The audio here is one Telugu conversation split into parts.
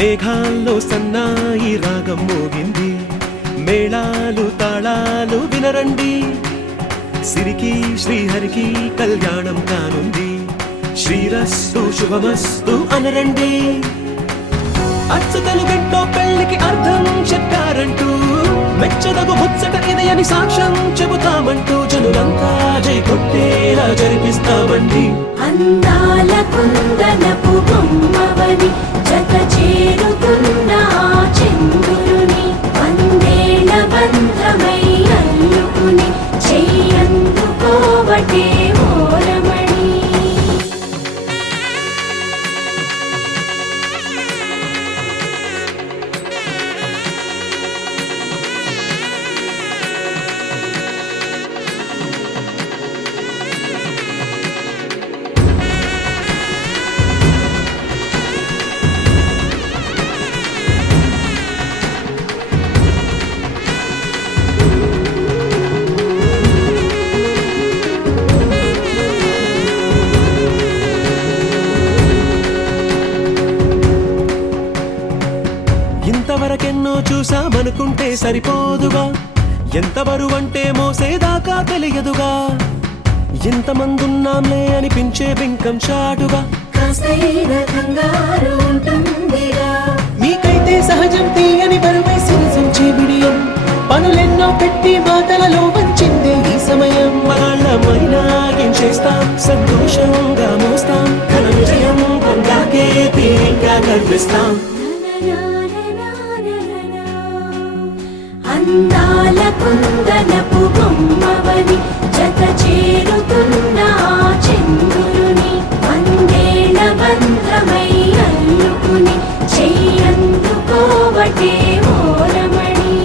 మేఘాల్లో సన్నాయి రాగం మోగింది, మేళాలు తాళాలు వినరండి, సిరికి శ్రీహరికి కళ్యాణం కానుంది, శ్రీరస్తు శుభమస్తు అనరండి. అచ్చతలు గంటో పెళ్లికి అర్థం చెప్పారంటూ, మెచ్చదగు ముచ్చట ఇది అని సాక్ష్యం చెబుతామంటూ, జనులంతా జై కొట్టేలా జరిపిస్తామండి. అందాల కుందనపు బొమ్మవని జత చేరుతున్న చంద్రుని, వందేళ్ల బంధమై అల్లుకుని చెయ్యందుకోవటే ఓరమణి. ఇంతవరకెన్నో చూసామనుకుంటే సరిపోదుగా, ఎంత బరువంటే మోసేదాకా తెలియదుగా, ఇంతమందున్నాంలే అనిపించే బింకం చాటుగా, మీకైతే సహజం తీయని బరువే సిరసించే బిడియం, పనులెన్నో పెట్టి మాటలలో వంచిందే ఈ సమయం. వాళ్ళమైనా ఏం చేస్తాం, సంతోషంగా మోస్తాం, ఘన విజయం పొందాకే తీరిగ్గా కనిపిస్తాం. అందాల కుందనపు బొమ్మవని జత చేరుతున్న చంద్రుని, వందేళ్ల బంధమై అల్లుకుని చెయ్యందుకోవటే ఓరమణి.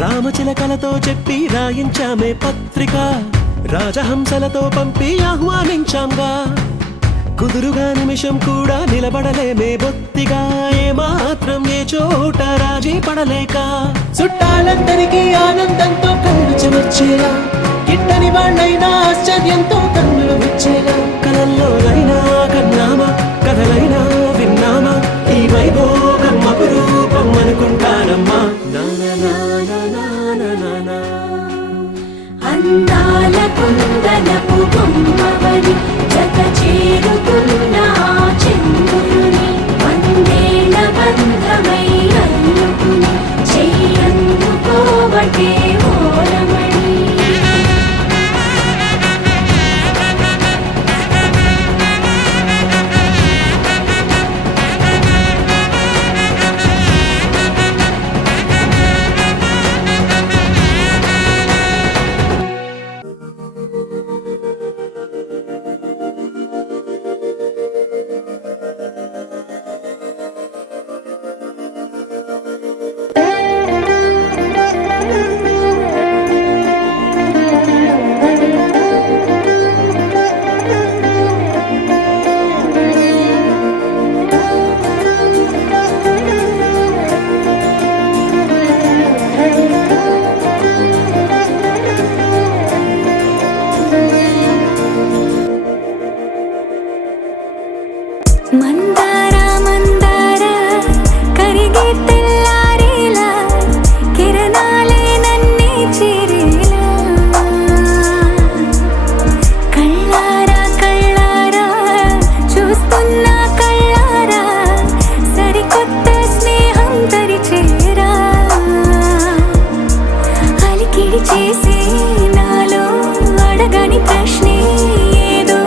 రామచిలకలతో చెప్పి రాయించామే పత్రిక, రాజహంసలతో పంపి ఆహ్వానించాంగా, కుదురుగా నిమిషం కూడా నిలబడలేమే బొత్తిగా, ఏమాత్రం ఏ చోట రాజీ పడలేక, చుట్టాలందరికీ ఆనందంతో కళ్ళు చెమర్చేలా, గిట్టని వాళ్ళైనా ఆశ్చర్యంతో కన్నులు విచ్చేలా, కలల్లోనైనా కన్నామా, కథలైనా విన్నామా, ఈ వైభోగం అపురూపం అనుకుంటానమ్మా. అందాల కుందనపు బొమ్మవని జత చేరుతున్న చంద్రుని, వందేళ్ల బంధమై అల్లుకుని చెయ్యందుకోవటే ఓరమణి. మందార మందార కరిగే తెల్లారేలా, కిరణాలే నన్నే చేరేలా, కళ్ళారా కళ్ళారా చూస్తున్నా కళ్ళారా, సరికొత్త స్నేహం తరిచేరా, అలికిడి చేసే నాలో అడగని ప్రశ్నే ఏదో,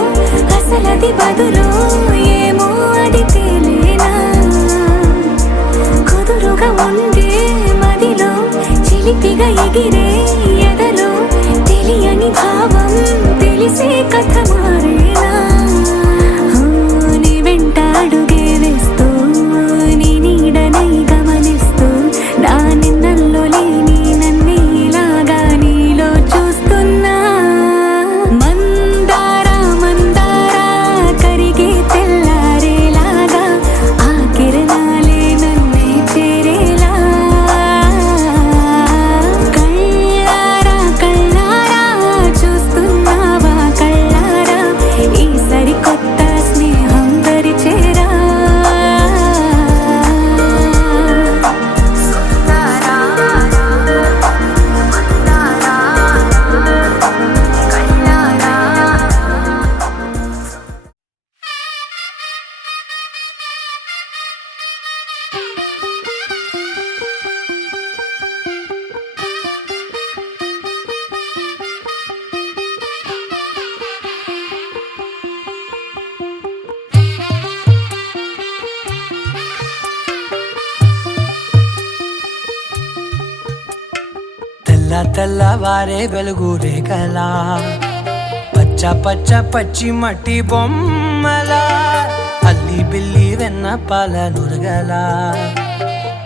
అసలది బదులు ఏమో అది తేలేనా, కుదురుగా ఉండే మదిలో చిలిపిగా ఎగిరే ఎదలో, తెలియని భావం తెలిసే కథ మారేనా. తెల్లవారే వెలుగు రేఖలా పచ్చ పచ్చ పచ్చి మట్టి బొమ్మలా అల్లి బిల్లి వెన్న పాల నురగలా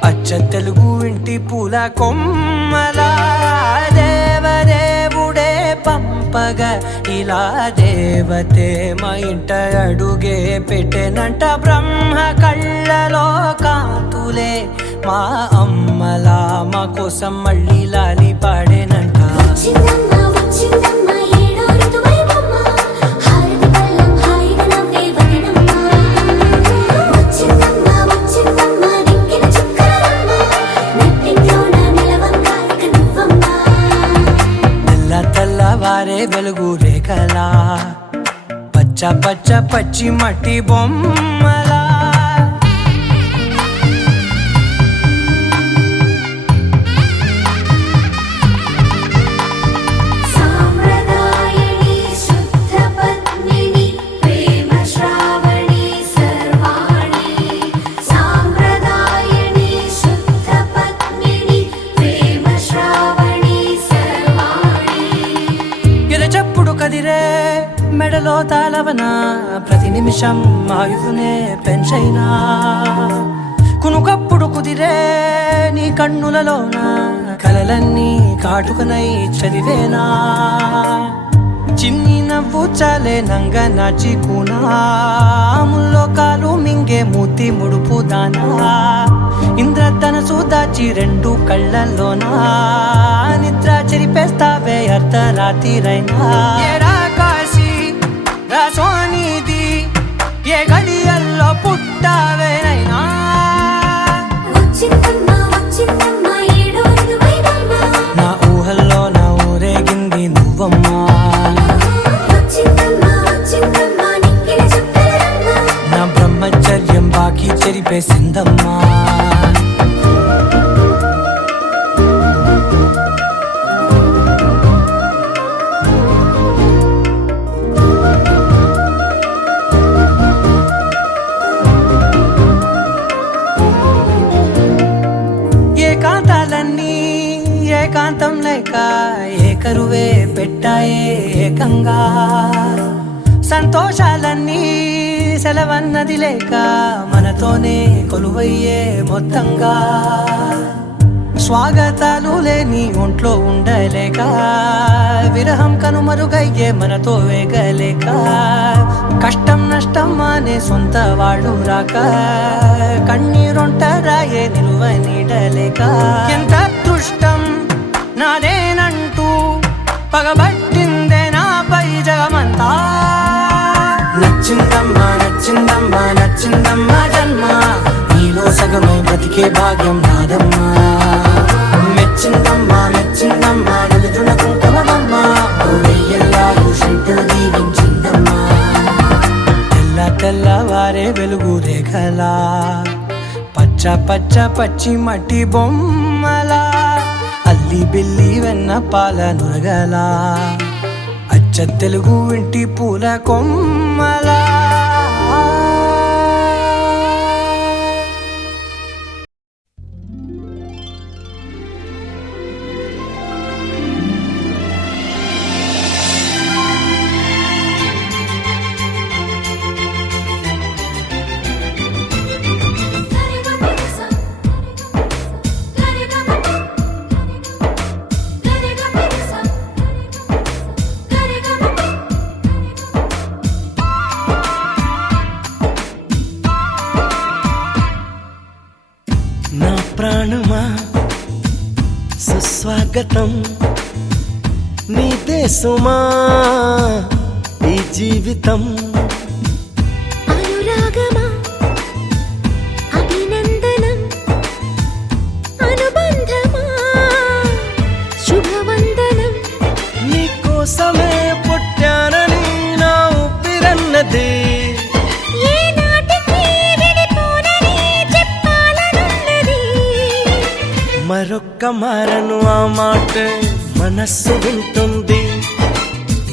అచ్చ తెలుగు ఇంటి పూల కొమ్మలా దేవదేవుడే పంపగా ఇలా దేవతే మా ఇంట అడుగే పెట్టెనంట బ్రహ్మ కళ్ళలో కాంతులే మా అమ్మలా మా కోసం మళ్ళీ లాలి పాడేనంట వచ్చిందమ్మ వచ్చిందమ్మ ఏడో ఋతువైవమ్మ హారతి పళ్ళం హాయిగా నవ్వే వదనమ్మ వచ్చిందమ్మ వచ్చిందమ్మ దిక్కిన చుక్కలమ్మ నెట్టింట్లోన నిలవంగా ఇక నువ్వమ్మ తెల్లవారే వెలుగు రేఖలా పచ్చ పచ్చ పచ్చి మట్టి బొమ్మలా సాంప్రదాయని శుద్ధ పద్మిని ప్రేమ శ్రావణి సర్వాణి సాంప్రదాయని శుద్ధ పద్మిని ప్రేమ శ్రావణి సర్వాణి ఎరచప్పుడు కదిరే మెడలో తాళవన ప్రతి నిమిషం ఆయుధునే పెంచైనా కునుకప్పుడు కుదిరే నీ కన్నులలోన కలలన్నీ కాటుకనై చదివేనా చిన్ని నవ్వు చాలే నంగ నాచి కూనాముల్లో కాలు మింగే మూతి ముడుపు దానా ఇంద్రధనసు దాచి రెండు కళ్ళల్లోనా నిద్ర చెరిపేస్తావే అర్ధరాత్రిరైనా ఏరా కాశీ రా సోనిది ఏ గడియల్లో పుట్టావేనైనా వచ్చిందమ్మ వచ్చిందమ్మ ఏడో ఋతువైవమ్మ నా ఊహల్లో నా ఊరేగింది నువ్వమ్మా వచ్చిందమ్మ వచ్చిందమ్మ నిక్కిన చుక్కలమ్మ నా బ్రహ్మచర్యం బాకీ చెరిపేసిందమ్మా ఏకాంతాలన్నీ ఏకాంతం లేక ఏకరువే పెట్టాయే ఏకంగా సంతోషాలన్నీ సెలవన్నది లేక మనతోనే కొలువయ్యే మొత్తంగా స్వాగతాలు లేని ఒంట్లో ఉండలేక విరహం కనుమరుగయ్యే మనతో వేగలేక కష్టం నష్టం అనే సొంత వాళ్ళు రాక కన్నీరొంటరాయే నిలువ నీడలేక ఎంత అదృష్టం నాదేనంటూ పగబట్టిందే నాపై జగమంతా నచ్చిందమ్మా నచ్చిందమ్మా నచ్చిందమ్మా జన్మ నీలో సగమై బ్రతికే భాగ్యం నాదమ్మా మెచ్చిందమ్మా మెచ్చిందమ్మా నిలుచున కుంకుమమ్మా వెయ్యల్లాగు శంకులు దీవించిందమ్మా తెల్లవారే వెలుగు రేఖలా పచ్చ పచ్చ పచ్చి మట్టి బొమ్మలా అల్లి బిల్లి వెన్న పాల నురగలా అచ్చ తెలుగు ఇంటి పూల కొమ్మలా నా ప్రాణమా సుస్వాగతం నీ దేశమా ఈ జీవితం అనురాగమా అభినందనం అనుబంధమా శుభవందనం నీకోసమే పుట్టానని నా ఊపిరన్నది ఏ నాటికి విడిపోనని చెప్పాలనున్నది మరొక్క మారను ఆ మాట మనస్సు వింటుంది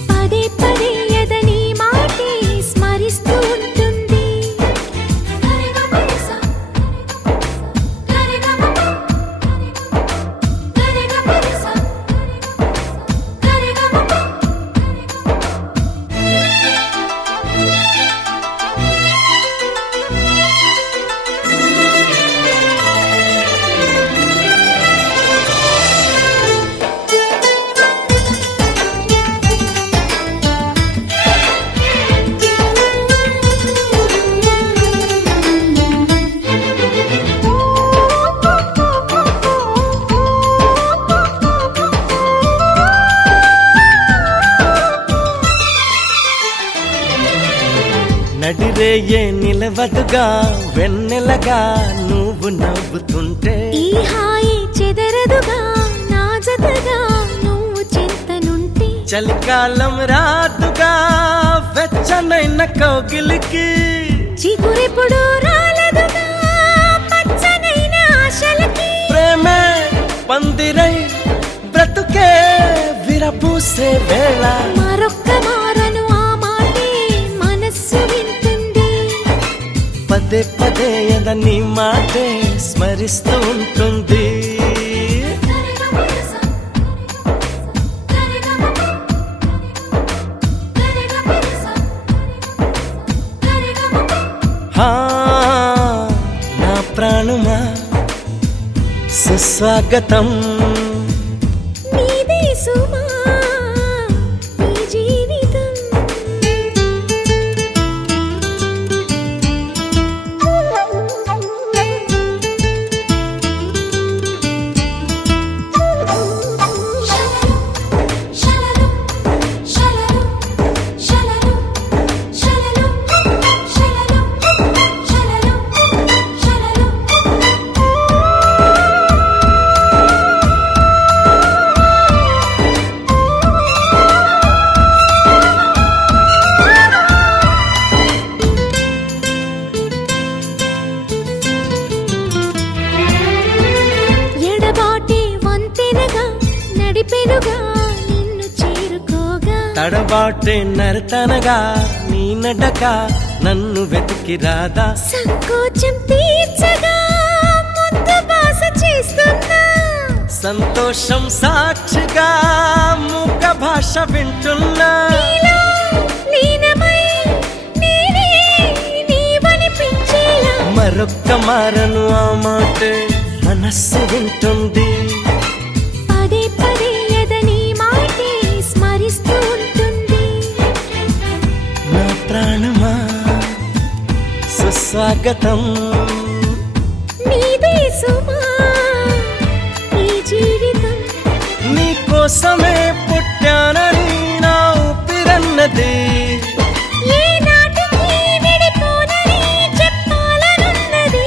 పదే పదే ఎదని మాటే స్మరిస్తూ ఉంటుంది రేయే నిలవదుగా వెన్నెలగా నువ్వు నవ్వుతుంటే ఈ హాయి చెదరదుగా నా జతగా నువ్వు చింతనుంటే చలికాలం రాదుగా వెచ్చనైన కౌగిలికి చిగురెప్పుడు రాలదుగా పచ్చనైన ఆశలకి ప్రేమే పందిరై బ్రతుకే విరపూసే వేళ మరొక్క మారను ఆ మాటే మనస్సు వింటుంది పదే పదే నీ మాటే స్మరిస్తూ ఉంటుంది హా, నా ప్రాణమా సుస్వాగతం నీదే సుమా నీ జీవితం ఎడబాటే వంతెనగా నడిపెనుగా నిన్ను చేరుకోగా తడబాటే నరతనగా నీ నడక నన్ను వెతికి రాదా సంకోచం తీర్చగా ముద్దు బాస చేస్తున్నా సంతోషం సాక్షిగా మూక భాష వింటున్నా నీలో లీనమై నేనే నీవనిపించేలా మరొక్క మారను ఆ మాటే మనస్సు వింటుంది పదే పదే ఎదని మాటే స్మరిస్తూ ఉంటుంది నా ప్రాణమా సుస్వాగతం నీదే సుమా ఈ జీవితం నీ కోసమే పుట్టానని నా ఊపిరన్నది ఏ నాటికి విడిపోనని చెప్పాలనున్నది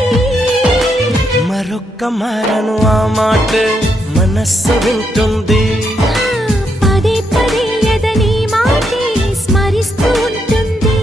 మరొక్క మారను ఆ మాట మనస్సు వింటుంది పదే పదే ఎదని మాటే స్మరిస్తూ ఉంటుంది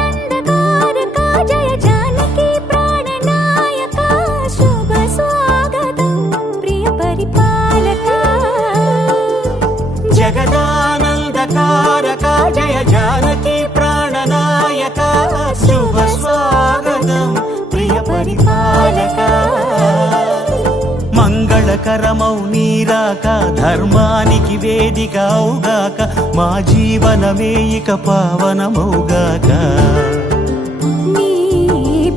జగదానందకారకా జయ జానకి ప్రాణనాయకా శుభ స్వాగతం ప్రియ పరిపాలకా. జగదానందకారక జయ జానకి ప్రాణనాయక శుభ స్వాగతం ప్రియ పరిపాలక. మంగళకరమౌ నీరాక ధర్మానికి వేదిక అవుగాక మా జీవనమే ఇక పావనమౌగాక. నీ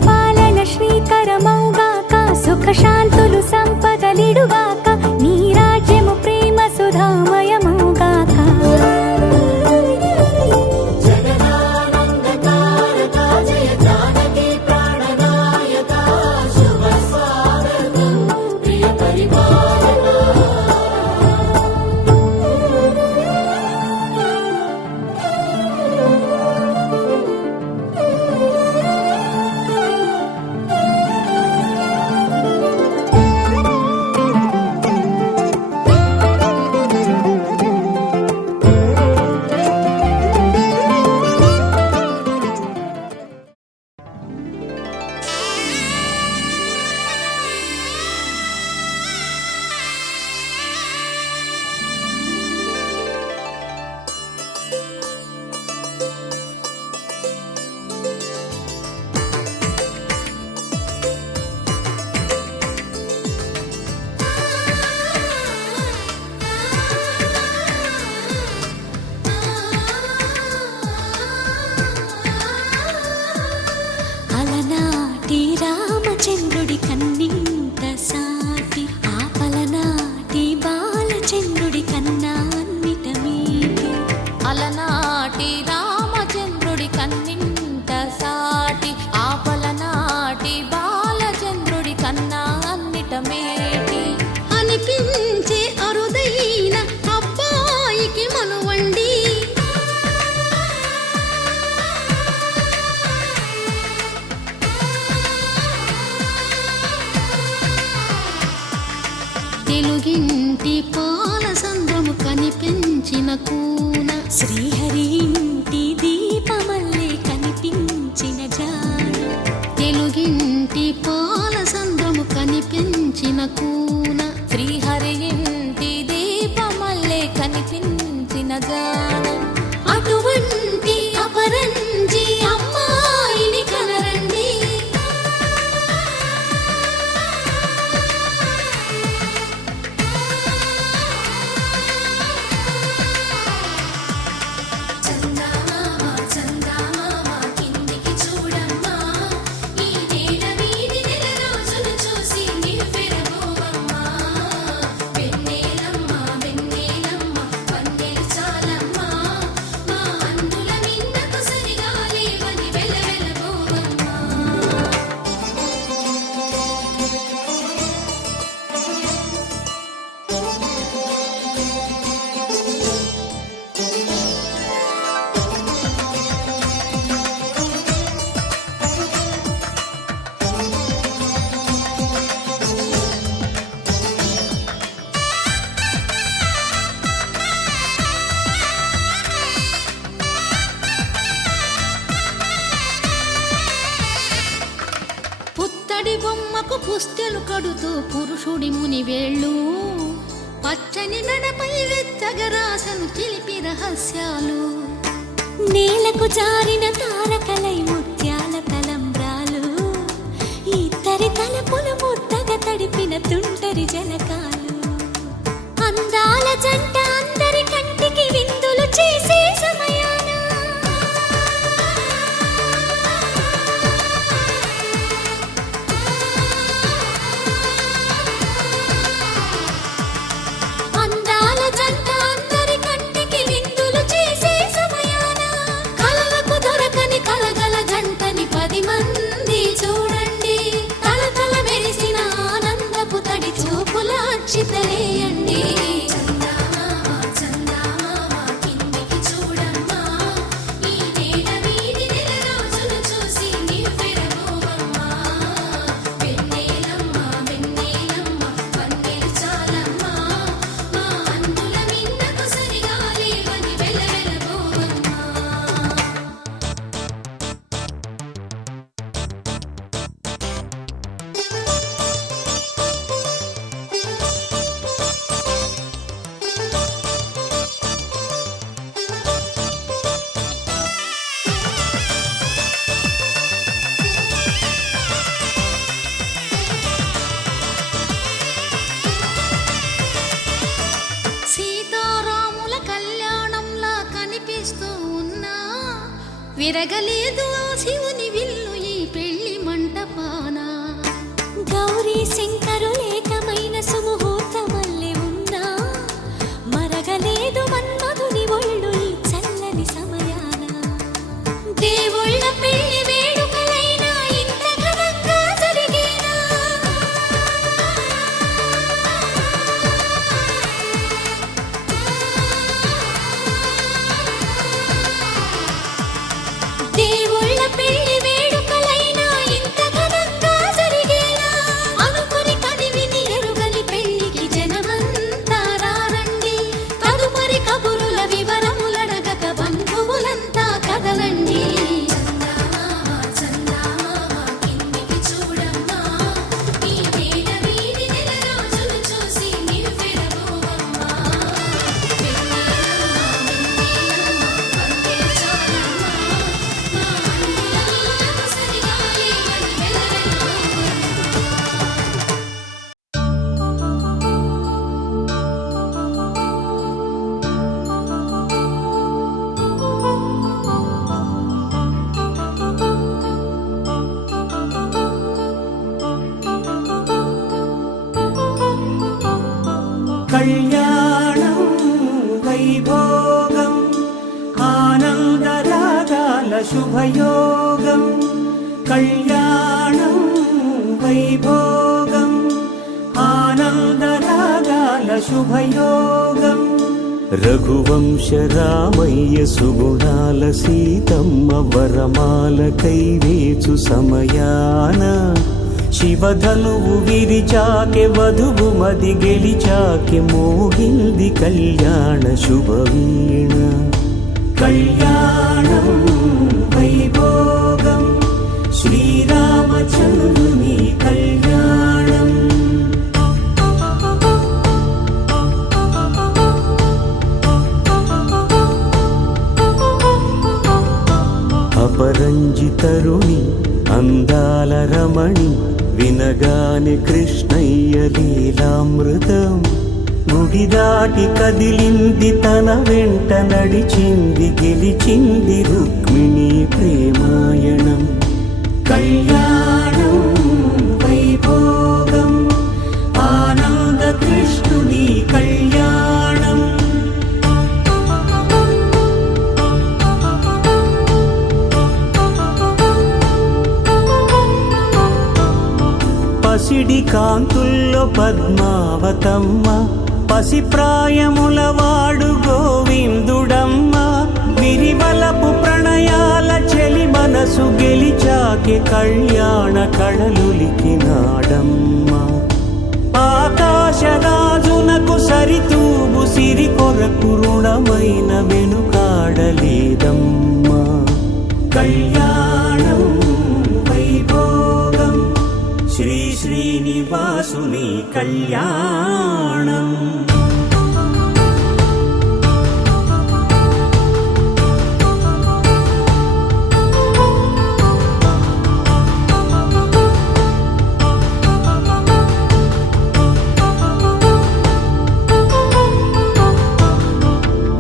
పాలన శ్రీకరమౌగాక సుఖ శాంతులు సంపదలిడుగాక నీ రాజ్యము ప్రేమ సుధామయమౌగాక. జగదానందకారక జయ జానకి ప్రాణనాయక శుభ స్వాగతం ప్రియ పరిపాలక. అలనాటి రామచంద్రుడి కన్నింత సాటి ఆపలనాటి బాలచంద్రుడి కన్నా అన్నిట మీటి. అలనాటి రామచంద్రుడి కన్నింత సాటి ఆపలనాటి బాలచంద్రుడి కన్నా అన్నిట మేటి. అనిపించే అరుదైన అబ్బాయికి మనువండి తెలుగింటి పాల సంద్రము కనిపించిన కూన శ్రీహరి ఇంటి దీపమల్లే కనిపించిన జాడ. తెలుగింటి పాల సంద్రము కనిపించిన కూన శ్రీహరి ఇంటి దీపమల్లే కనిపించిన జాడ. అటువంటి అపరంజి అమ్మాయిని కనరండి. చందమామ చందమామ కిందికి చూడమ్మా ఈ నేల వీధి నెల రోజులు చూసి నివ్వెరబోవమ్మా. వెన్నెలమ్మ వెన్నెలమ్మ వన్నెలు చాలమ్మా మా అందుల మిన్నకు సరిగా లేవని వెలవెలబోవమ్మా. పుత్తడి బొమ్మకు పుస్తెలు కడుతూ పురుషుడి ముని వేళ్ళు పచ్చని మెడపై వెచ్చగరాసను చిలిపి రహస్యాలు. నేలకు జారిన తారకలై ముత్యాల తలంబ్రాలు ఇద్దరి తలపులు ముద్దగా తడిపిన తుంటరి జలకాలు. అందాల జంట అందరి కంటికి విందులు చేసే సమయాన అందాల జంట అందరి కంటికి విందులు చేసే సమయాన కలలకు దొరకని కలగల జంటని 10 మంది చూడండి. తలతల మెరిసిన ఆనందపు తడి చూపుల అక్షితలేయండి. చందమామ విరగలేదు ఆ శివుని విల్లు ఈ పెళ్లి మంటపాన. గౌరీ శంకరులేకమైన సుముహూర్తమల్లె ఉన్నా మరగలేదు మన్మధుని ఒళ్ళు ఈ చల్లని సమయాన. దేవుళ్ళ పెళ్లి వేడుకలైనా ఇంత ఘనంగా జరిగేనా? దేవుళ్ళ పెళ్లి వేడుకలైనా ఇంత ఘనంగా జరిగేనా? అనుకుని కదివిని ఎరుగని పెళ్లికి జనమంతా రారండి. తదుపరి కబురుల వివరములడగక బంధువులంతా కదలండి. కిందికి చూడమ్మా, ఈ వేళ వీధి నెల రోజులు చూసి నివ్వెరపోవమ్మా. కళ్యాణం వైభోగం ఆనందరాగాల శుభయోగం. కళ్యాణం వైభోగం ఆనందరాగాల శుభయోగం. రఘువంశ రామయ్య సుగుణాల సీతమ్మ వరమాల కైవేచు సమయాన శివధనువు విరిచాకె వధువు మది గెలిచాకె మోగింది కళ్యాణ శుభవీణ. కళ్యాణం వైభోగం శ్రీరామచంద్రుని కళ్యాణం. అపరంజి తరుణి అందాల రమణి వినగాని కృష్ణయ్య లీలామృతం. గుడి దాటి కదిలింది తన వెంట నడిచింది గెలిచింది రుక్మిణి ప్రేమాయణం. కళ్యాణం వైభోగం ఆనంద కృష్ణుని కళ్యాణం. పసిడి కాంతుల్లో పద్మావతమ్మ పసిప్రాయముల వాడు గోవిందుడమ్మ. విరివలపు ప్రణయాల చెలి మనసు గెలిచాకె కళ్యాణ కళలులికినాడమ్మ. ఆకాశరాజునకు సరితూగు సిరి కొరకు రుణమైన వెనుకాడలేదమ్మ. కళ్యాణం వైభోగం శ్రీ శ్రీనివాసుని కళ్యాణం.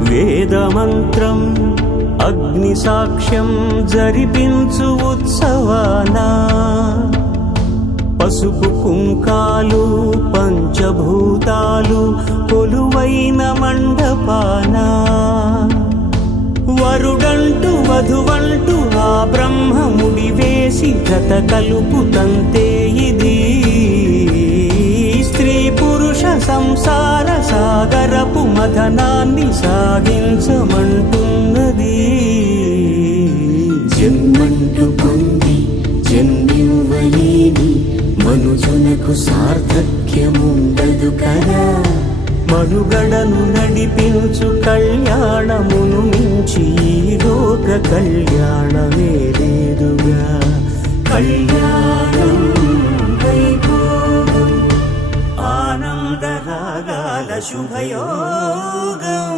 వేదమంత్రం అగ్ని సాక్ష్యం జరిపించు ఉత్సవానా. పసుపు కుంకాలు పంచభూతాలు కొలువైన మండపాన. వరుడంటూ వధువంటూ ఆ బ్రహ్మముడి వేసి జత కలుపుతంతే ఇది. స్త్రీ పురుష సంసార సాగరపు మథనాన్ని సాగించమంటున్నది. జన్మంటూ పొంది జన్మివ్వలేని మనుజునకు సార్థక్యముండదు కదా. మనుగడను నడిపించు కళ్యాణమును మించి ఈ లోక కళ్యాణమే లేదుగా. కళ్యాణం వైభోగం ఆనందరాగాల శుభయోగం.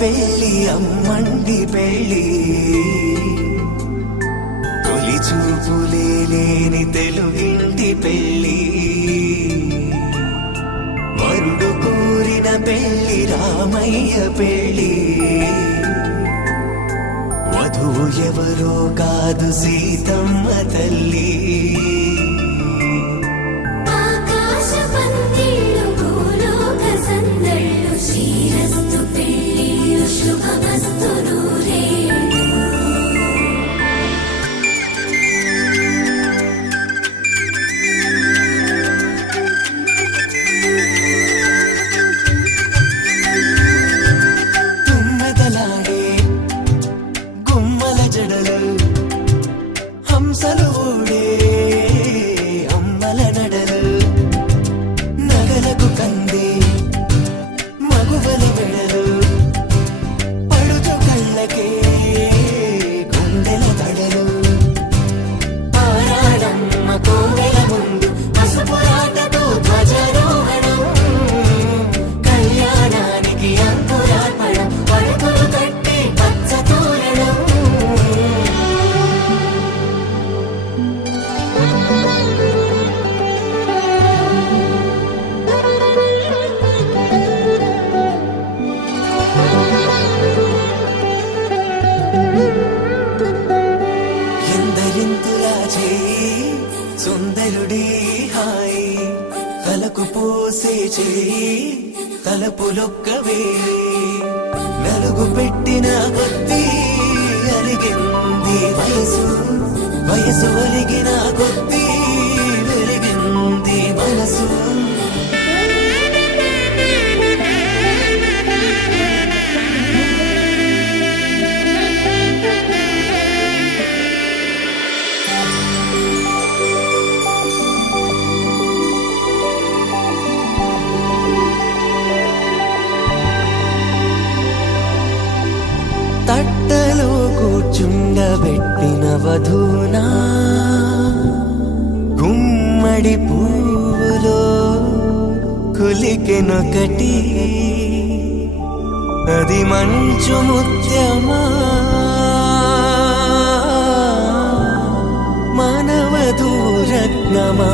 పెళ్ళి అమ్మండి పెళ్ళి తొలి చూపులే లేని తెలుగింటి పెళ్ళి వరుడు కోరిన పెళ్ళి రామయ్య పెళ్ళి వధువు ఎవరో కాదు సీతమ్మ తల్లి ఆకాశ పందిళ్ళు భూలోక సందళ్ళు శ్రీరస్తు పెళ్ళిళ్ళు శుభమస్తు నూరేళ్ళు తుమ్మెదలాడే గుమ్మల జడలు హంసలు ఊడే అమ్మల నడలు నగలకు కంది మగువల వెడలు పడుతు కళ్ళకే గుండెల తడలు ఆరాడమ్మ కోవెల ముందు పసుపురాటతో ధ్వజారోహణం కళ్యాణానికి అంకురార్పణం పలుకులు కట్టి పచ్చ తోరణం ఎందరింతులా చేయి సుందరుడి హాయి తలకు పోసే చేయి తలపులొక్కవే నలుగు పెట్టిన కొద్దీ అలిగింది వయసు వయసు ఒలిగిన కొద్దీ వెలిగింది మనసు తట్టలో కూర్చుండబెట్టిన వధూనా గుమ్మడి పువ్వులో కులికెనొకటి అది మంచు ముత్యమా మానవధూరత్నమా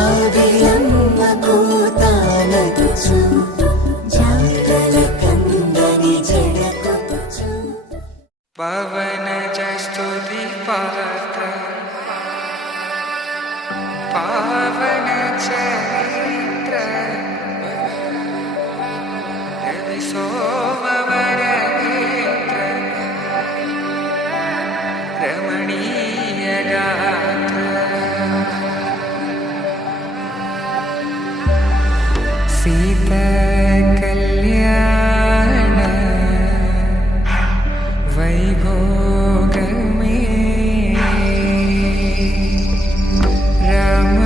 జాబిలమ్మ కూతానగుచు జాగల కందని జడకొచ్చు పవనజ స్తుతి పాత్ర పావన చరిత్ర రవి సోమవర నేత్ర రమణీయ గాత్ర సీత కళ్యాణ వైభోగమే రామ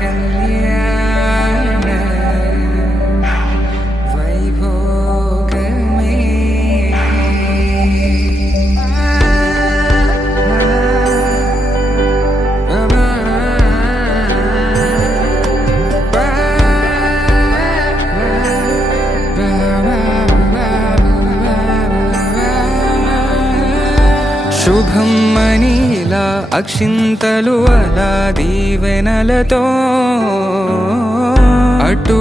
కళ్యాణ వైభోగమే శుభం మనీలా అక్షింతలు అలా దీవెనలతో అటు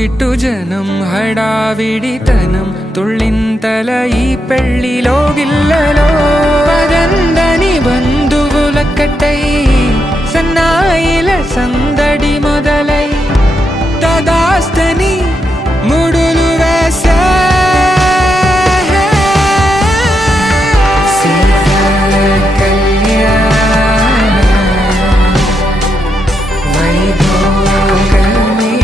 ఇటు జనం హడావిడితనం తుళ్ళింతల ఈ పెళ్లిలో గిల్లలో పదందని బంధువులక్కటై సన్నాయిల సందడి మొదలై తదాస్తని ముడులు వేసా వైభోగమే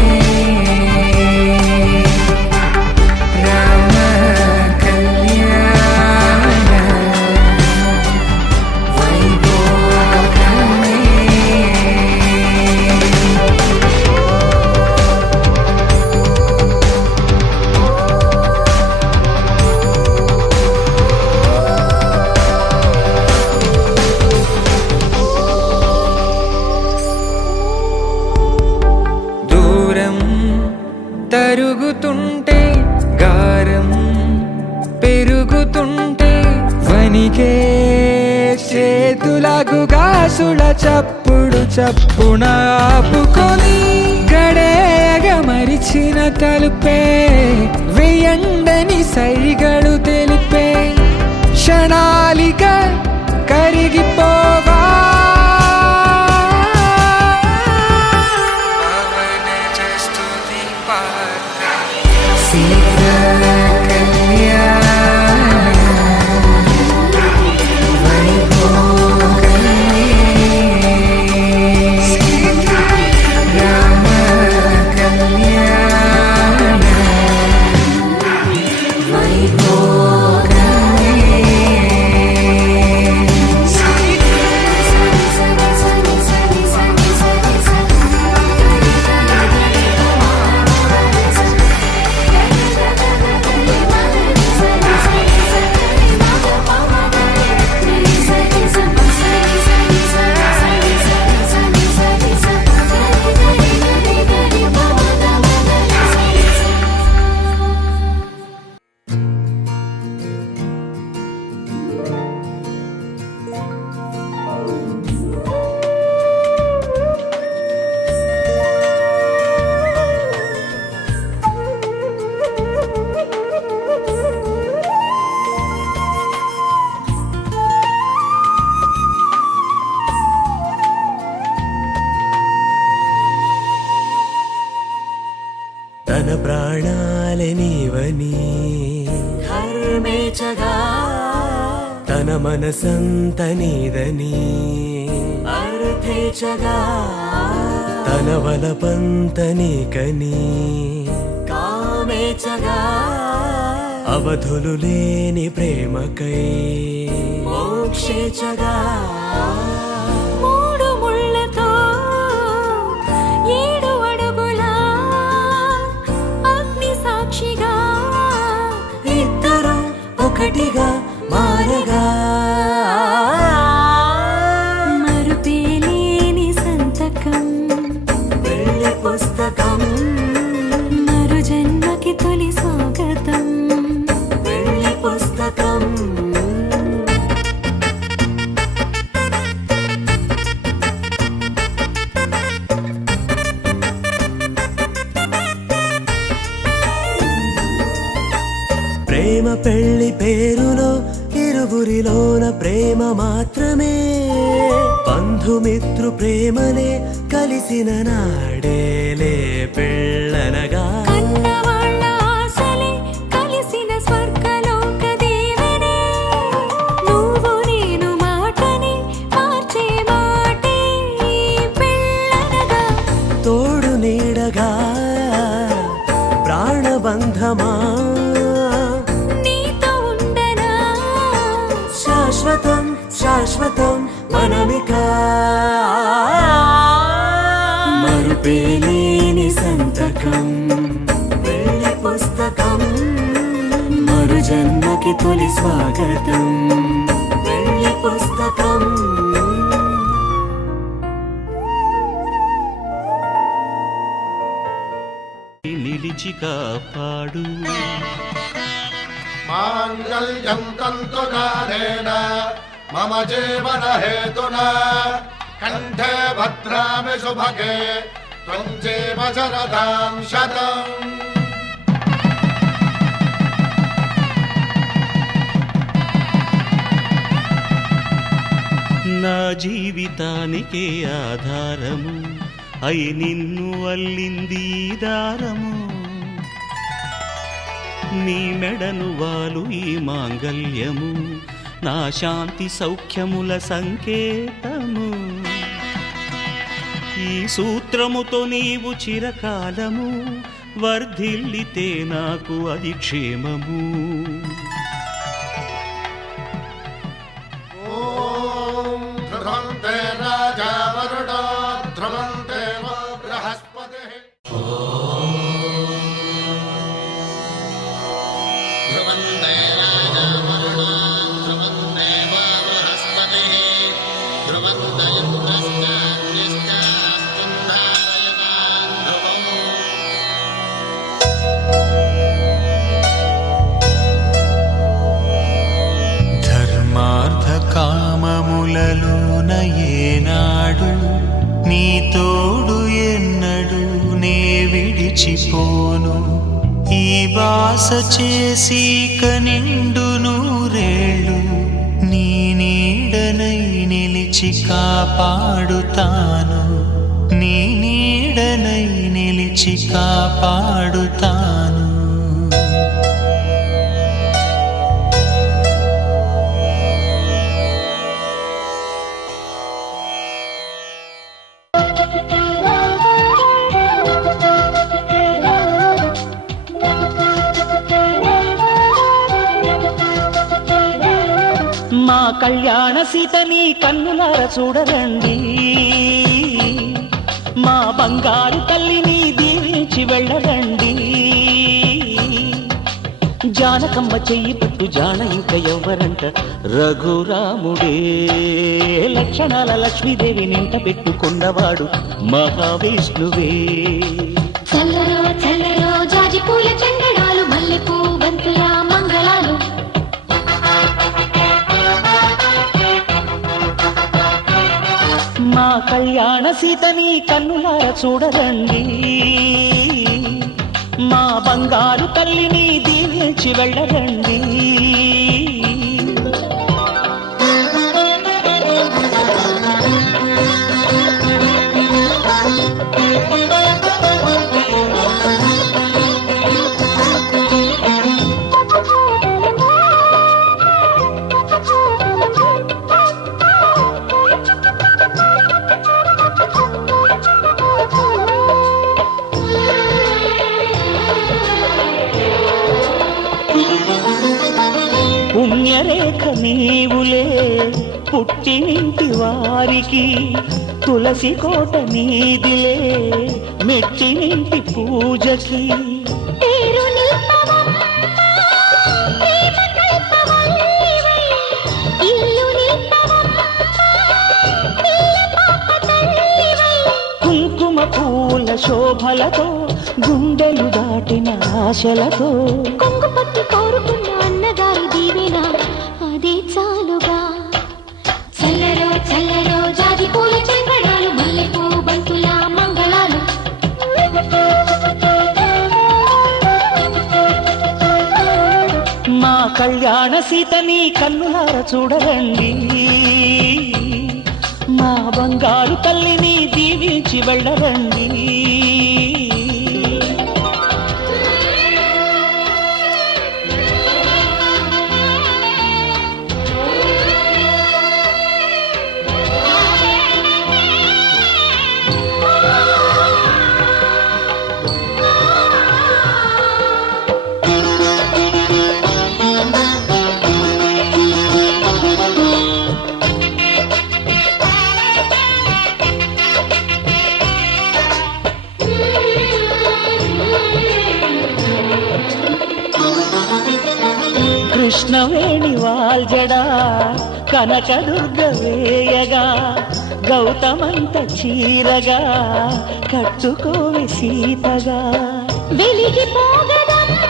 తరుగుతుంటే గారం పెరుగుతుంటే వనికే చేతులకు గాసుల చప్పుడు చప్పున ఆపుకొని గడేయగ మరిచిన తలుపే వెయ్యండని సైగడు తెలిపే క్షణాలిక కరిగిపోవా తన ప్రాణాలే నీవని ధర్మేచగా తన మనసంత నీదని అర్థేచగా తన వలపంత నీకని కామేచగా అవధులు లేని ప్రేమకై మోక్షేచగా మూడు ముళ్ళతో 7 అడుగుల అగ్ని సాక్షిగా ఇద్దరు ఒకటిగా మారగా మరుపేలేని సంతకం పెళ్లి పుస్తకం మరు జన్మకి తొలి స్వాగతం పెళ్లి పుస్తకం ప్రేమ పెళ్లి పేరులో ఇరువురిలోన ప్రేమ మాత్రమే బంధుమిత్రు ప్రేమనే కలిసిన నాడేలే పెళ్ళనగా కన్నవాళ్ళ ఆశలే కలిసిన స్వర్గలోక దీవెనే నువ్వు నేను మాటని మార్చే మాటే పెళ్ళనగా తోడు నీడగా ప్రాణబంధమా నీతో ఉండనా శాశ్వతం శాశ్వతం మనమిక మరుపేలేని సంతకం పెళ్లి పుస్తకం మరు జన్మకి తొలి స్వాగతం పెళ్లి పుస్తకం నిలిచి కాపాడు మాంగళ్యం తంతునానేన మమ జీవన హేతునా కంఠే భద్రామి శుభగే త్వం జీవ శరదాం శతం. నా జీవితానికే ఆధారము అయి నిన్ను అల్లింది ఈ దారము నీ మెడను వాలు ఈ మాంగల్యము నా శాంతి సౌఖ్యముల సంకేతము ఈ సూత్రముతో నీవు చిరకాలము వర్ధిల్లితే నాకు అది క్షేమము ఓం ధ్రువంతే రాజా వరుడో ధ్రువంతే వో బృహస్పతిః. ఏనాడు నీ తోడు ఎన్నడు నే విడిచిపోను ఈ బాస చేసి కనిండు నూరేళ్ళు నీ నీడనై నిలిచి కాపాడుతాను నీ నీడనై నిలిచి కాపాడుతాను మా కళ్యాణ సీతని కన్నులార చూడరండి మా బంగారు తల్లిని దీవించి వెళ్ళరండి జానకమ్మ చెయ్యి పట్టు జాన ఇంక ఎవ్వరంట రఘురాముడే లక్షణాల లక్ష్మీదేవి నింట పెట్టుకున్నవాడు మహావిష్ణువే చల్లరో చల్లరో జాజి పూల చందనాలు మల్లెపూ బంతుల మంగళాలు మా కళ్యాణ సీతని కన్నులార చూడరండి మా బంగారు తల్లిని దీవించి వెళ్ళరండి పుణ్యరేఖ నీవులే పుట్టినింటి వారికి తులసి కోట నీదిలే మెట్టినింటి పూజకి పేరు నిల్పవమ్మ, ప్రేమ కల్పవల్లివై. ఇల్లు నిల్పవమ్మ, పిల్ల పాప తల్లివై. కుంకుమ పూల శోభలతో గుండెలు దాటిన ఆశలతో కొంగు పట్టు కోరుకున్న అన్నగారు దీవెన అదే చాలుగా చల్లరో చల్లరో జాజి పూల చందనాలు మల్లెపూ బంతుల మంగళాలు మా కళ్యాణ సీతని కన్నులార చూడరండి మా బంగారు తల్లిని దీవించి వెళ్ళరండి కృష్ణవేణి వాల్జడా కనకదుర్గ వేయగా గౌతమంత చీరగా కట్టుకోవి సీతగా వెలిగిపోగదమ్మ,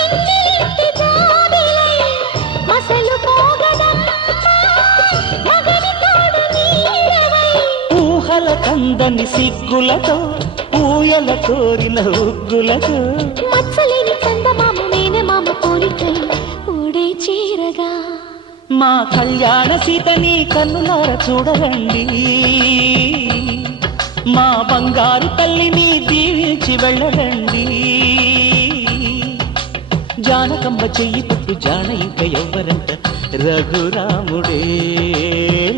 ఇంటింటి జాబిలై. మసలు పోగదమ్మ, మగని తోడు నీడవై. ఊహల కందని సిగ్గులతో ఊయల కోరిన ఉగ్గులతో మచ్చలేని చందమామ మేనమామ పోలికై ఓడే చీరగా మా కళ్యాణ సీతని కన్నులార చూడరండి మా బంగారు తల్లిని దీవించి వెళ్ళరండి జానకమ్మ చెయ్యి పట్టు జాన ఇంక ఎవ్వరంట రఘురాముడే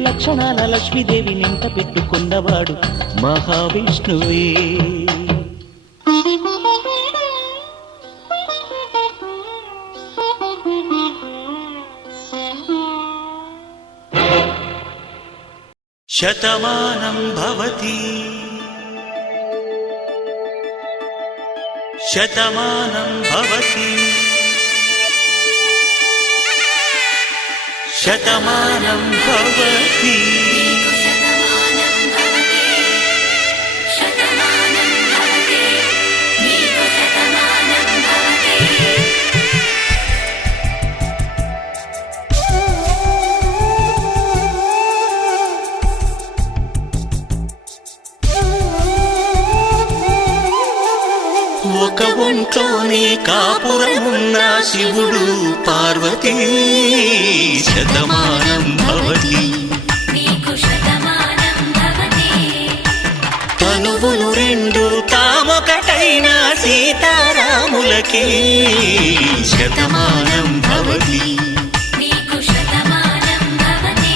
లక్షణాల లక్ష్మీదేవి నింట పెట్టుకున్నవాడు మహావిష్ణువే శతమానం భవతి శతమానం భవతి శతమానం భవతి ఒంట్లోనే కాపురమున్న శివుడు పార్వతీ శతమానం భవతి నీకు శతమానం భవతి తనువులు రెండు తామొకటైన సీతారాములకి శతమానం భవతి నీకు శతమానం భవతి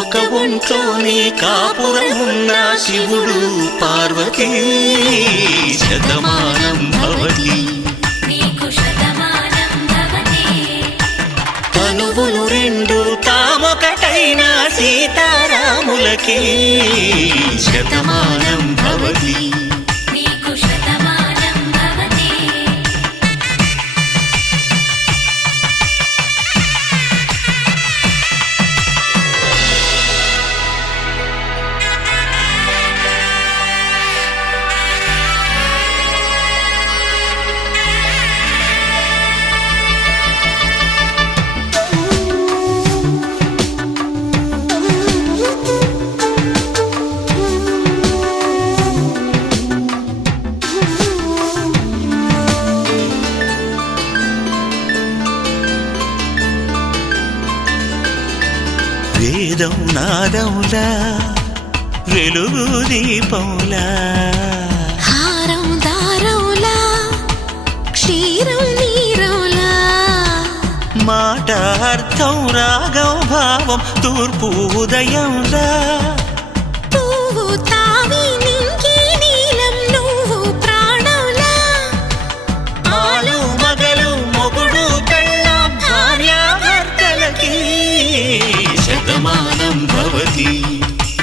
ఒక ఒంట్లోనే కాపురమున్న శివుడు పార్వతీ శతమానం భవతి నీకు శతమానం భవతి తనువులు రెండు తామొకటైన సీతారాములకి శతమానం భవతి నీకు శతమానం భవతి వేదం నాదములా వెలుగు దీపంలా హారం దారంలా క్షీరం నీరంలా మాట అర్థం రాగం భావం తూర్పు ఉదయంలా పువ్వు తావి నింగి నీలం నువ్వు ప్రాణంలా ఆలు మగలు మొగుడు పెళ్ళాం భార్యాభర్తలకి శతమానం భవతి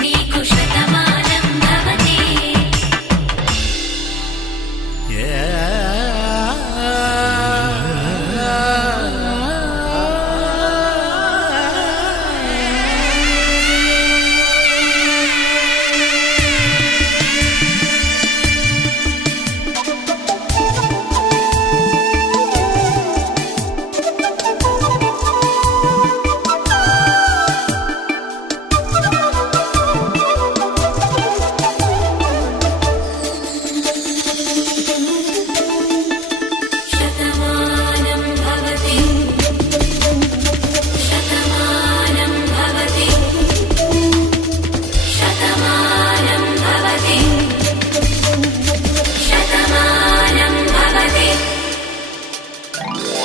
నీకు శతమానం భవతి శతమానం భవతి శతమానం భవతి శతమానం భవతి శతమానం భవతి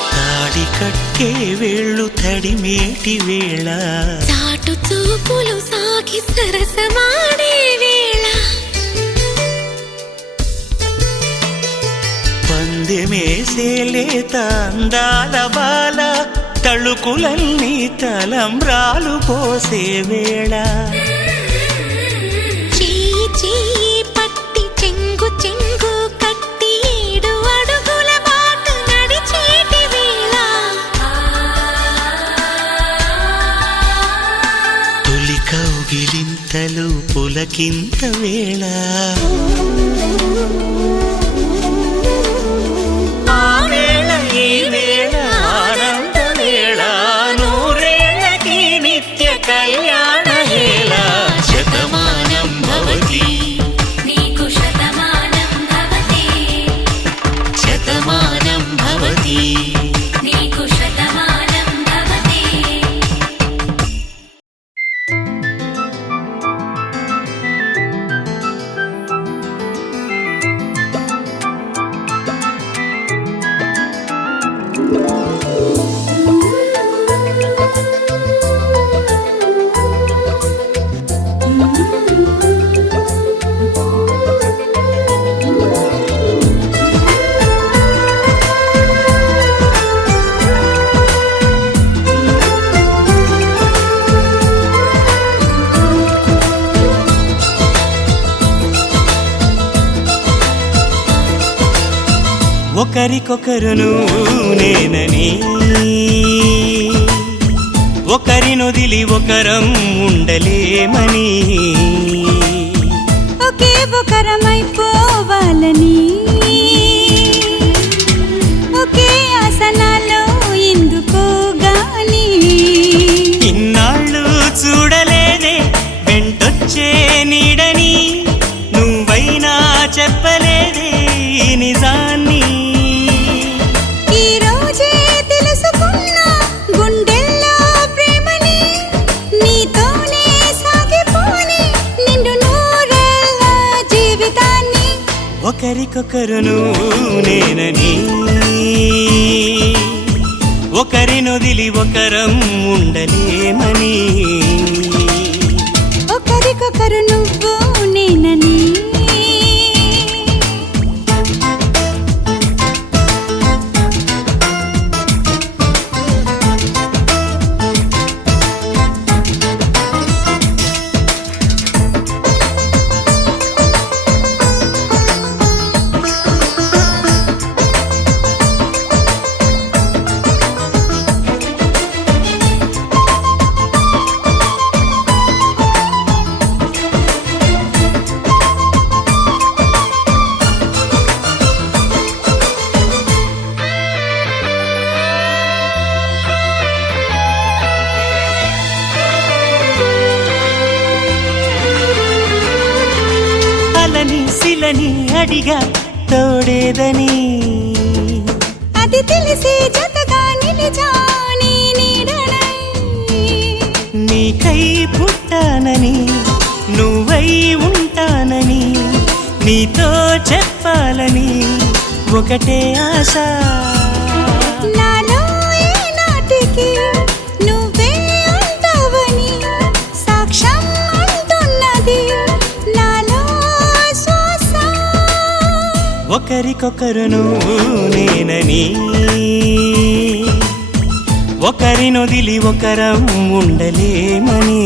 తాడి కట్టే వేళ్ళు తడిమేటి వేళ చాటు చూపులు సాగి సరసమాడే వేళ పందెమేసే లేత అందాల బాల తళుకులన్నీ తలంబ్రాలు పోసే వేళ చెయ్యి చెయ్యి పట్టి చెంగు చెంగు కట్టి 7 అడుగుల బాటు నడిచేటి వేళ తొలి కౌగిలింతలు పులకింత వేళ ఆ వేళ ఈ వేళ ఆనంద వేళ నూరేళ్ళకి నిత్య కళ్యాణ వేళ శతమానం భవతి నీకు శతమానం భవతి శతమానం భవతి నీకు శతమానం భవతి ఒకరికొకరును నేనని ఒకరినొదిలి ఒకరం ఉండలేమని ఒకే ఒకరమైపోవాలని ఒకే ఆసనాలో ఎందుకో గాని ఇన్నాళ్ళు చూడలేదే వెంటొచ్చే నీడని నువ్వైనా చెప్పలేదే ఈ నిజాన్ని ఒకరికొకరును నేనని ఒకరినొదిలి ఒకరం ఉండలేమని ఒకరికొకరు నువ్వు నేనని శిలని అడిగా తోడేదని అది తెలిసి జతగా నిలిచాని నీడనై నీకై పుట్టానని నువ్వై ఉంటానని నీతో చెప్పాలని ఒకటే ఆశ నాలో ఏనాటికి నువ్వే ఉంటావని సాక్ష్యం అంటున్నది నాలో శ్వాస ఒకరికొకరును నేనని ఒకరినొదిలి ఒకరం ఉండలేమని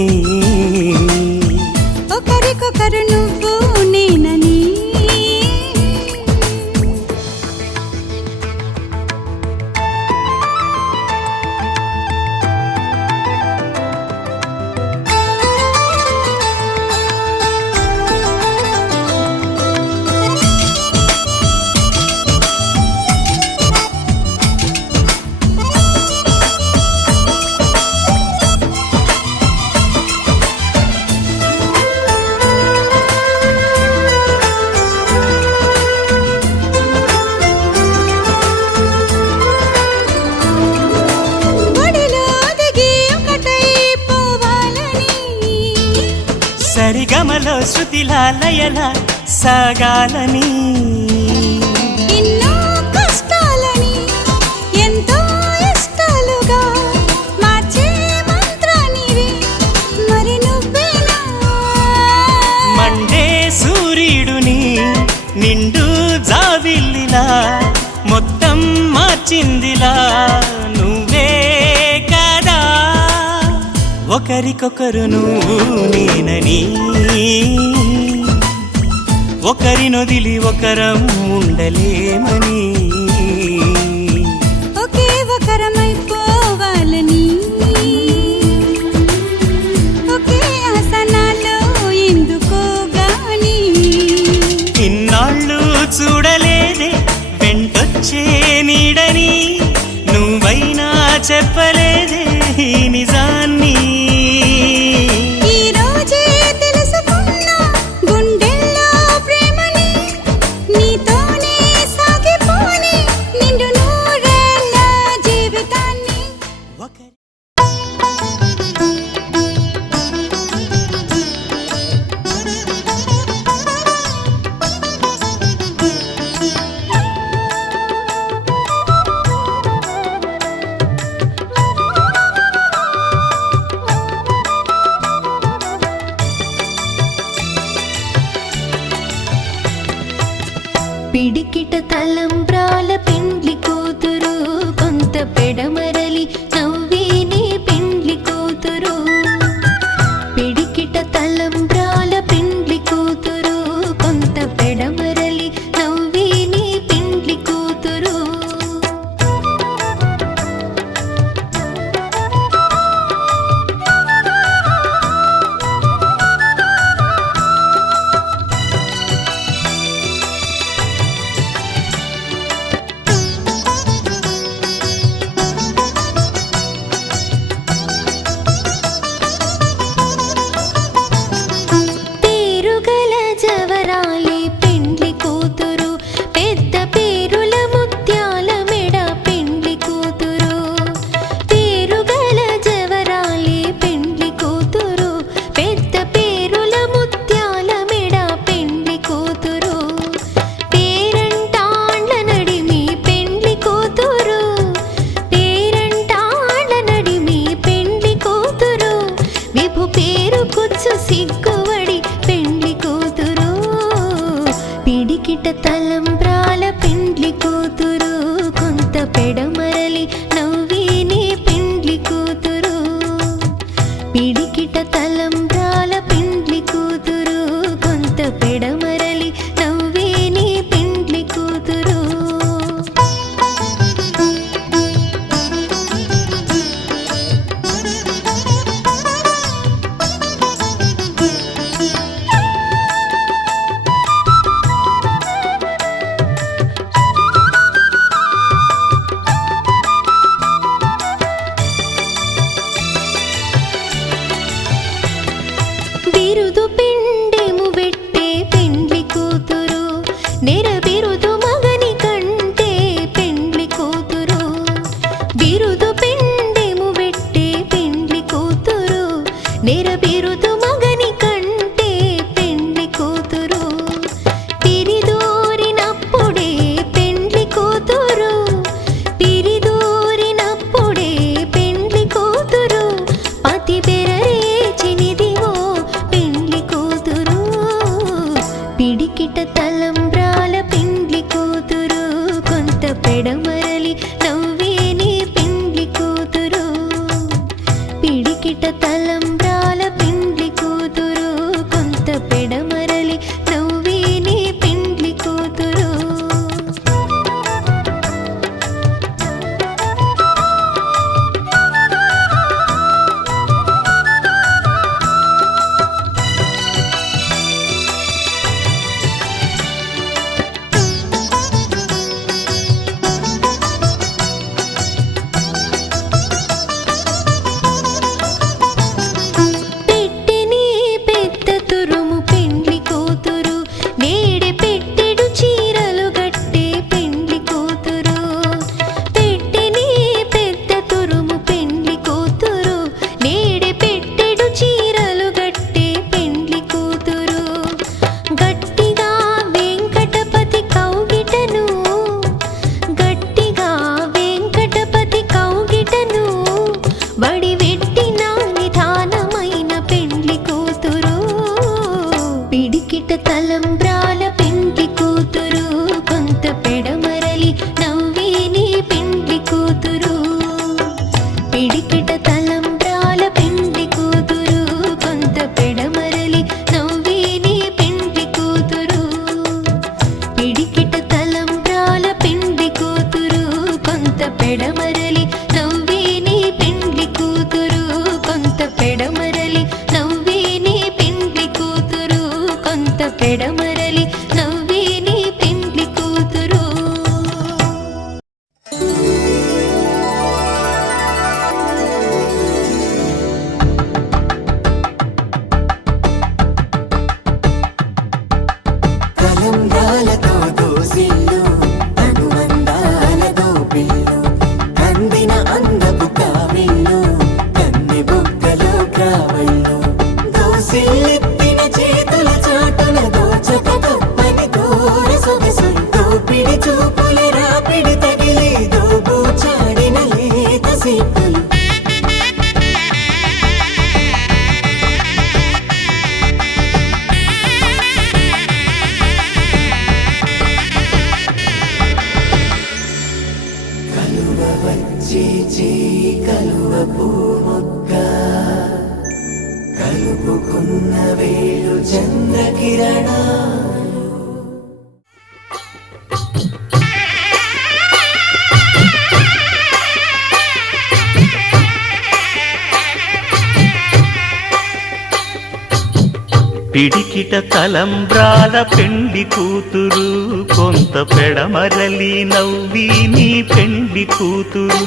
ఒకరికొకరు నువ్వు నేనని సరిగమలో శృతిలా లయలా సాగాలని ఎన్నో కష్టాలని ఎంతో ఇష్టాలుగా మార్చే మంత్రానివి మరి నువ్వేనా మండే సూర్యుడుని నిండు జాబిల్లిలా మొత్తం మార్చిందిలా నువ్వే కదా ఒకరికొకరును నేనని ఒకరినొదిలి ఒకరం ఉండలేమని ఒకే ఒకరమైపోవాలని ఒకే ఆసనాలో ఎందుకో గాని ఇన్నాళ్ళు చూడలేదే వెంటొచ్చే నీడని నువ్వైనా చెప్పలేదే ఈ నిజాన్ని ఈ రోజే తెలుసుకున్నా గుండెల్లో ప్రేమని నీతోనే సాగిపోని నిండు నూరేళ్ళ జీవితాన్ని ఒకరి పిడికిట తలంబ్రాల పెండ్లి కూతురు కొంత పెడమరలి నవ్విని పెండ్లి కూతురు పిడికిట తలంబ్రాల పెండ్లి కూతురు కొంత పెడమరలి నవ్విని పెండ్లి కూతురు పిడికిట తలంబ్రాల పెండ్లి కూతురు కొంత పెడమరలి నవ్విని పెండ్లి కూతురు పిడికిట తలంబ్రాల పెండ్లి కూతురు కొంత పెడమరలి నవ్విని పెండ్లి కూతురు బిరుదు పిండెము పెట్టే పెండ్లి కూతురు నెర బిరుదు మగని కంటే పెండ్లి కూతురు బిరుదు పిండెము పెట్టే పెండ్లి కూతురు నెర బిరుదు మగని కంటే పెండ్లి కూతురు పిరిదూరినప్పుడే పెండ్లి కూతురు పిరిదూరినప్పుడే పెండ్లి కూతురు పతి బెరరేచినిదివో పెండ్లి కూతురు పిడికిట తలంబ్రాల పెండ్లి కూతురు కొంత పెడమరలి నవ్వేని పెండ్లి కూతురు పిడికిట తలంబ్రాల పెండ్లి కూతురు కొంత పెడమరలి నవ్వేని పెండ్లి కూతురు పెట్టెని పెద్ద తురుము పెండ్లి కూతురు నేడే పెట్టెడు చీరలు గట్టే పెండ్లి కూతురు పెట్టెని పెద్ద తురుము పెండ్లి కూతురు నేడే పెట్టెడు చీరలు గట్టే పెండ్లి కూతురు గట్టిగా వెంకటపతి కౌగిటను గట్టిగా వెంకటపతి కౌగిటను బడి వెట్టిన నిధానమైన పెండ్లి కూతురు పిడికిట తలంబ్రాల పెండ్లి కూతురు కొంత పెడమరలి నవ్వేని పెండ్లి కూతురు పిడికిట తలంబ్రాల పెండ్లి కూతురు కొంత పెడమరలి నవ్వేని పెండ్లి కూతురు పిడికిట తలంబ్రాల పెండ్లి కూతురు కొంత పెడమరలి నవ్వేని పెండ్లి కూతురు కొంత పెడమరలి నవ్వేని పెండ్లి కూతురు కొంత పెడమరలి నవ్వేని పెండ్లి కూతురు తలంబ్రాలతో దోసిల్లు అనుబంధాలతో పిల్లు అందిన అందపు కావిళ్ళు కన్నె బుగ్గలో గ్రావళ్ళు దోసిల్లెత్తిన చేతుల చాటున దోచక తప్పని దూర సొగసులు దోపిడి చూపుల రాపిడి తగిలి దోబూచాడిన లేత సీపులు కలువ వచ్చే చేయి కలువ పూ మొక్క కలుపుకున్న వేలు చంద్రకిరణాలు పిడికిట తలంబ్రాల పెండ్లి కూతురు కొంత పెడమరలి నవ్వి నీ పెండ్లి కూతురు